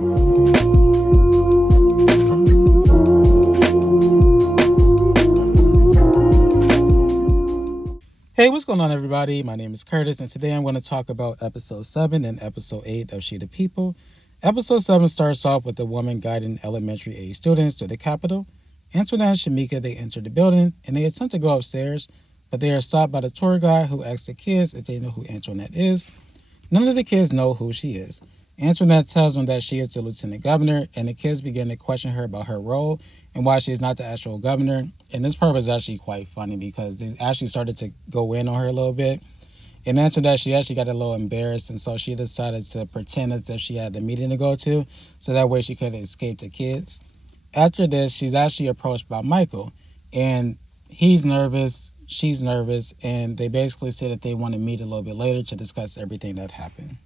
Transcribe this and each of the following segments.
Hey, what's going on, everybody? My name is Curtis, and today I'm going to talk about episode 7 and episode 8 of She the People. Episode 7 starts off with a woman guiding elementary age students to the Capitol. Antoinette and Shamika, they enter the building, and they attempt to go upstairs, but they are stopped by the tour guide who asks the kids if they know who Antoinette is. None of the kids know who she is. Antoinette tells them that she is the lieutenant governor, and the kids begin to question her about her role and why she is not the actual governor. And this part was actually quite funny because they actually started to go in on her a little bit. In answer to that, she actually got a little embarrassed, and so she decided to pretend as if she had a meeting to go to, so that way she could escape the kids. After this, she's actually approached by Michael, and he's nervous, she's nervous, and they basically say that they want to meet a little bit later to discuss everything that happened.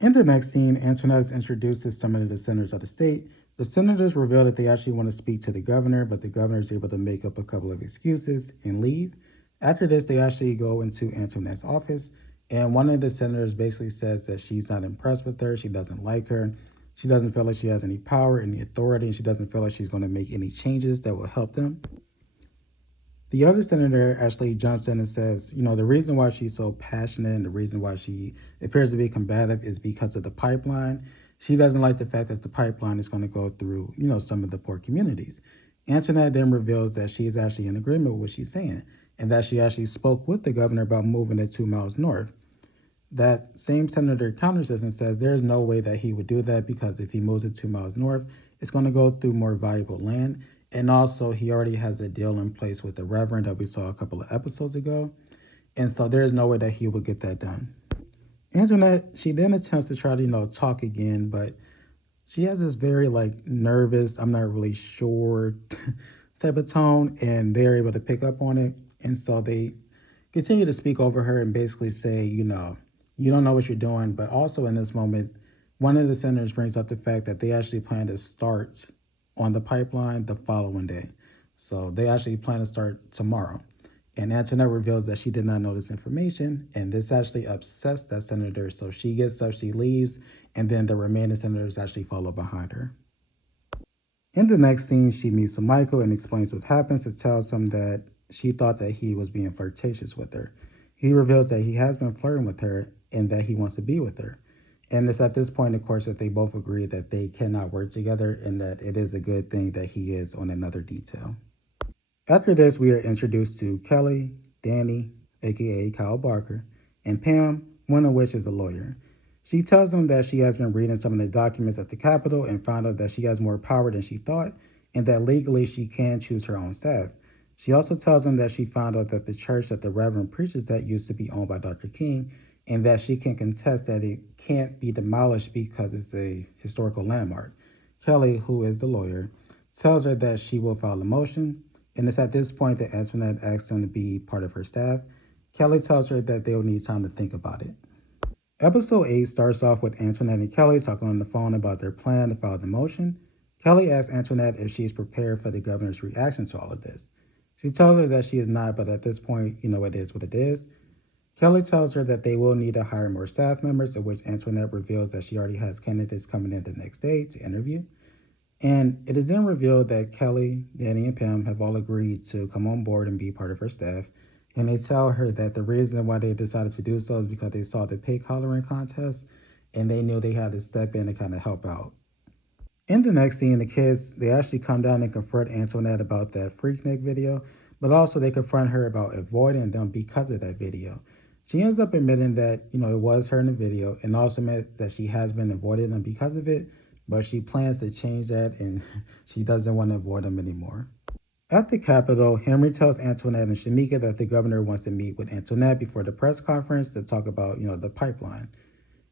In the next scene, Antoinette is introduced to some of the senators of the state. The senators reveal that they actually want to speak to the governor, but the governor is able to make up a couple of excuses and leave. After this, they actually go into Antoinette's office, and one of the senators basically says that she's not impressed with her, she doesn't like her, she doesn't feel like she has any power, any authority, and she doesn't feel like she's going to make any changes that will help them. The other senator actually jumps in and says, the reason why she's so passionate and the reason why she appears to be combative is because of the pipeline. She doesn't like the fact that the pipeline is going to go through, some of the poor communities. Antoinette then reveals that she is actually in agreement with what she's saying and that she actually spoke with the governor about moving it 2 miles north. That same senator counters this and says there's no way that he would do that because if he moves it 2 miles north, it's going to go through more valuable land. And also, he already has a deal in place with the Reverend that we saw a couple of episodes ago. And so there's no way that he would get that done. Antoinette, she then attempts to try to, talk again, but she has this very nervous, I'm not really sure type of tone, and they're able to pick up on it. And so they continue to speak over her and basically say, you don't know what you're doing. But also in this moment, one of the senators brings up the fact that they actually plan to start on the pipeline the following day. So they actually plan to start tomorrow. And Antoinette reveals that she did not know this information, and this actually upsets that senator. So she gets up, she leaves, and then the remaining senators actually follow behind her. In the next scene, she meets with Michael and explains what happens and tells him that she thought that he was being flirtatious with her. He reveals that he has been flirting with her and that he wants to be with her. And it's at this point, of course, that they both agree that they cannot work together and that it is a good thing that he is on another detail. After this, we are introduced to Kelly, Danny, aka Kyle Barker, and Pam, one of which is a lawyer. She tells them that she has been reading some of the documents at the Capitol and found out that she has more power than she thought and that legally she can choose her own staff. She also tells them that she found out that the church that the Reverend preaches at used to be owned by Dr. King and that she can contest that it can't be demolished because it's a historical landmark. Kelly, who is the lawyer, tells her that she will file a motion, and it's at this point that Antoinette asks them to be part of her staff. Kelly tells her that they'll need time to think about it. Episode 8 starts off with Antoinette and Kelly talking on the phone about their plan to file the motion. Kelly asks Antoinette if she's prepared for the governor's reaction to all of this. She tells her that she is not, but at this point, it is what it is. Kelly tells her that they will need to hire more staff members, of which Antoinette reveals that she already has candidates coming in the next day to interview. And it is then revealed that Kelly, Danny, and Pam have all agreed to come on board and be part of her staff. And they tell her that the reason why they decided to do so is because they saw the pig collaring contest and they knew they had to step in and kind of help out. In the next scene, the kids, they actually come down and confront Antoinette about that Freaknik video, but also they confront her about avoiding them because of that video. She ends up admitting that, it was her in the video and also admit that she has been avoiding them because of it, but she plans to change that and she doesn't want to avoid them anymore. At the Capitol, Henry tells Antoinette and Shamika that the governor wants to meet with Antoinette before the press conference to talk about, the pipeline.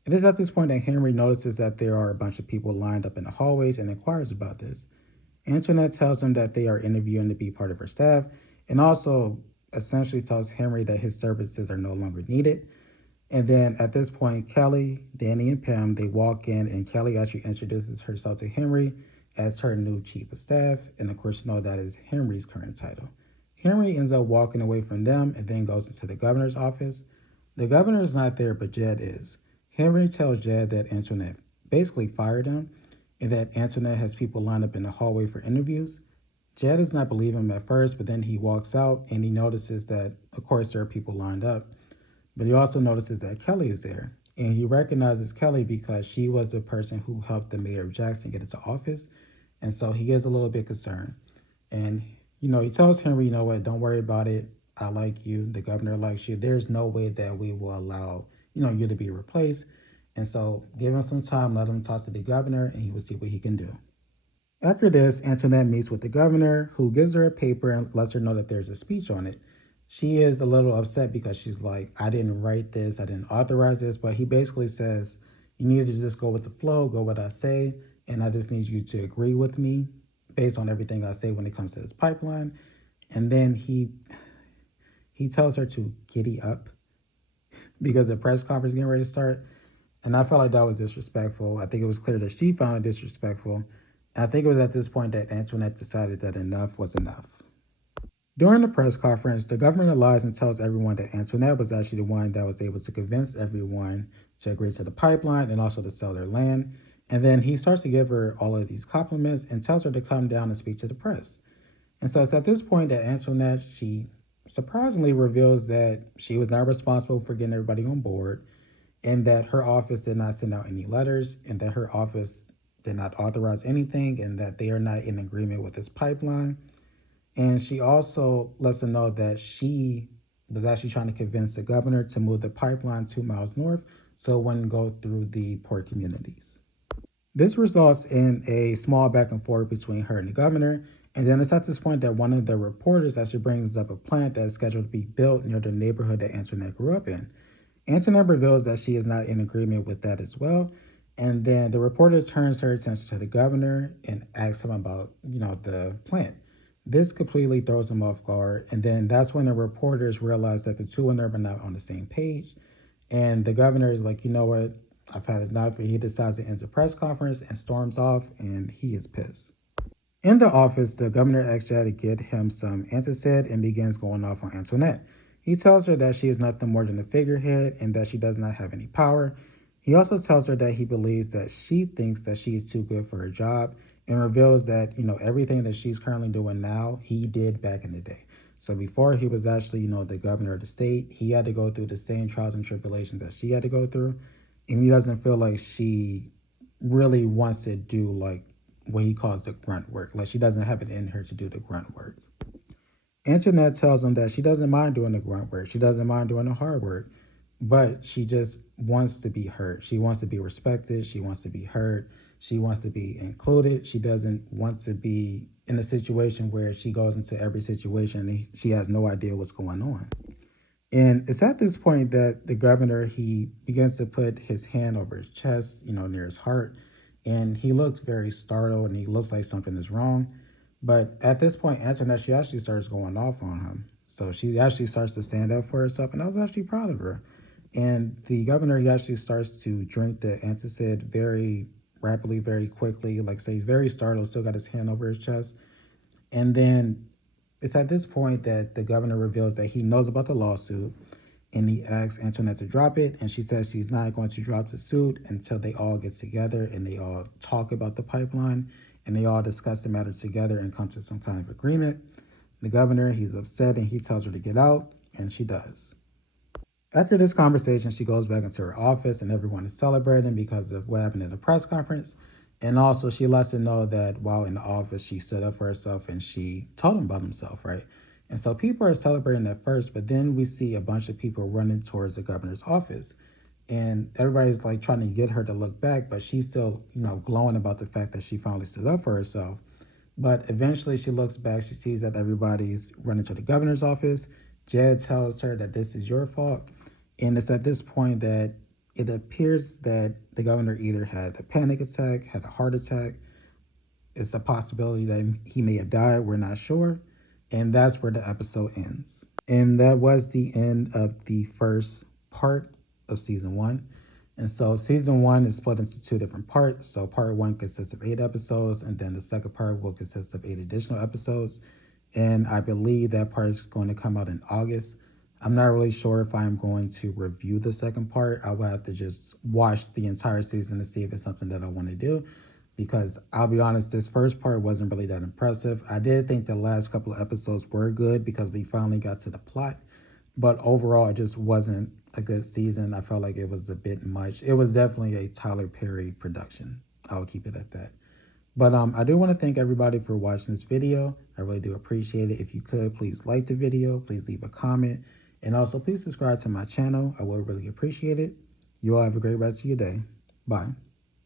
It is at this point that Henry notices that there are a bunch of people lined up in the hallways and inquires about this. Antoinette tells him that they are interviewing to be part of her staff and also essentially tells Henry that his services are no longer needed. And then at this point, Kelly, Danny, and Pam, they walk in and Kelly actually introduces herself to Henry as her new chief of staff. And of course, you know that is Henry's current title. Henry ends up walking away from them and then goes into the governor's office. The governor is not there, but Jed is. Henry tells Jed that Antoinette basically fired him and that Antoinette has people lined up in the hallway for interviews. Jed does not believe him at first, but then he walks out and he notices that, of course, there are people lined up. But he also notices that Kelly is there. And he recognizes Kelly because she was the person who helped the mayor of Jackson get into office. And so he is a little bit concerned. And, he tells Henry, you know what, don't worry about it. I like you. The governor likes you. There's no way that we will allow, you to be replaced. And so give him some time, let him talk to the governor, and he will see what he can do. After this, Antoinette meets with the governor, who gives her a paper and lets her know that there's a speech on it. She is a little upset because she's like, I didn't write this, I didn't authorize this, but he basically says, you need to just go with the flow, go what I say, and I just need you to agree with me based on everything I say when it comes to this pipeline. And then he tells her to giddy up because the press conference is getting ready to start. And I felt like that was disrespectful. I think it was clear that she found it disrespectful. I think it was at this point that Antoinette decided that enough was enough. During the press conference, the governor lies and tells everyone that Antoinette was actually the one that was able to convince everyone to agree to the pipeline and also to sell their land. And then he starts to give her all of these compliments and tells her to come down and speak to the press. And so it's at this point that Antoinette, she surprisingly reveals that she was not responsible for getting everybody on board, and that her office did not send out any letters, and that her office did not authorize anything, and that they are not in agreement with this pipeline. And she also lets them know that she was actually trying to convince the governor to move the pipeline 2 miles north so it wouldn't go through the poor communities. This results in a small back and forth between her and the governor. And then it's at this point that one of the reporters actually brings up a plant that is scheduled to be built near the neighborhood that Antoinette grew up in. Antoinette reveals that she is not in agreement with that as well. And then the reporter turns her attention to the governor and asks him about, the plant. This completely throws him off guard. And then that's when the reporters realize that the two of them are not on the same page. And the governor is like, you know what? I've had enough. And he decides to end the press conference and storms off, and he is pissed. In the office, the governor asks Jed to get him some antacid and begins going off on Antoinette. He tells her that she is nothing more than a figurehead and that she does not have any power. He also tells her that he believes that she thinks that she is too good for her job, and reveals that, everything that she's currently doing now, he did back in the day. So before he was actually, the governor of the state, he had to go through the same trials and tribulations that she had to go through. And he doesn't feel like she really wants to do like what he calls the grunt work. Like she doesn't have it in her to do the grunt work. Antoinette tells him that she doesn't mind doing the grunt work. She doesn't mind doing the hard work, but she just wants to be heard. She wants to be respected. She wants to be heard. She wants to be included. She doesn't want to be in a situation where she goes into every situation and she has no idea what's going on. And it's at this point that the governor, he begins to put his hand over his chest, near his heart. And he looks very startled and he looks like something is wrong. But at this point, Antoinette, she actually starts going off on him. So she actually starts to stand up for herself. And I was actually proud of her. And the governor, he actually starts to drink the antacid very rapidly, very quickly. Like I say, he's very startled, still got his hand over his chest. And then it's at this point that the governor reveals that he knows about the lawsuit, and he asks Antoinette to drop it, and she says she's not going to drop the suit until they all get together and they all talk about the pipeline and they all discuss the matter together and come to some kind of agreement. The governor, he's upset and he tells her to get out, and she does. After this conversation, she goes back into her office and everyone is celebrating because of what happened in the press conference. And also, she lets her know that while in the office, she stood up for herself and she told him about himself, right? And so people are celebrating at first, but then we see a bunch of people running towards the governor's office. And everybody's like trying to get her to look back, but she's still, glowing about the fact that she finally stood up for herself. But eventually she looks back, she sees that everybody's running to the governor's office. Jed tells her that this is your fault. And it's at this point that it appears that the governor either had a panic attack, had a heart attack. It's a possibility that he may have died. We're not sure. And that's where the episode ends. And that was the end of the first part of season one. And so season one is split into two different parts. So part one consists of 8 episodes, and then the second part will consist of 8 additional episodes. And I believe that part is going to come out in August. I'm not really sure if I'm going to review the second part. I will have to just watch the entire season to see if it's something that I want to do. because I'll be honest, this first part wasn't really that impressive. I did think the last couple of episodes were good because we finally got to the plot, but overall, it just wasn't a good season. I felt like it was a bit much. It was definitely a Tyler Perry production. I'll keep it at that. But I do want to thank everybody for watching this video. I really do appreciate it. If you could, please like the video, please leave a comment, and also please subscribe to my channel. I will really appreciate it. You all have a great rest of your day. Bye.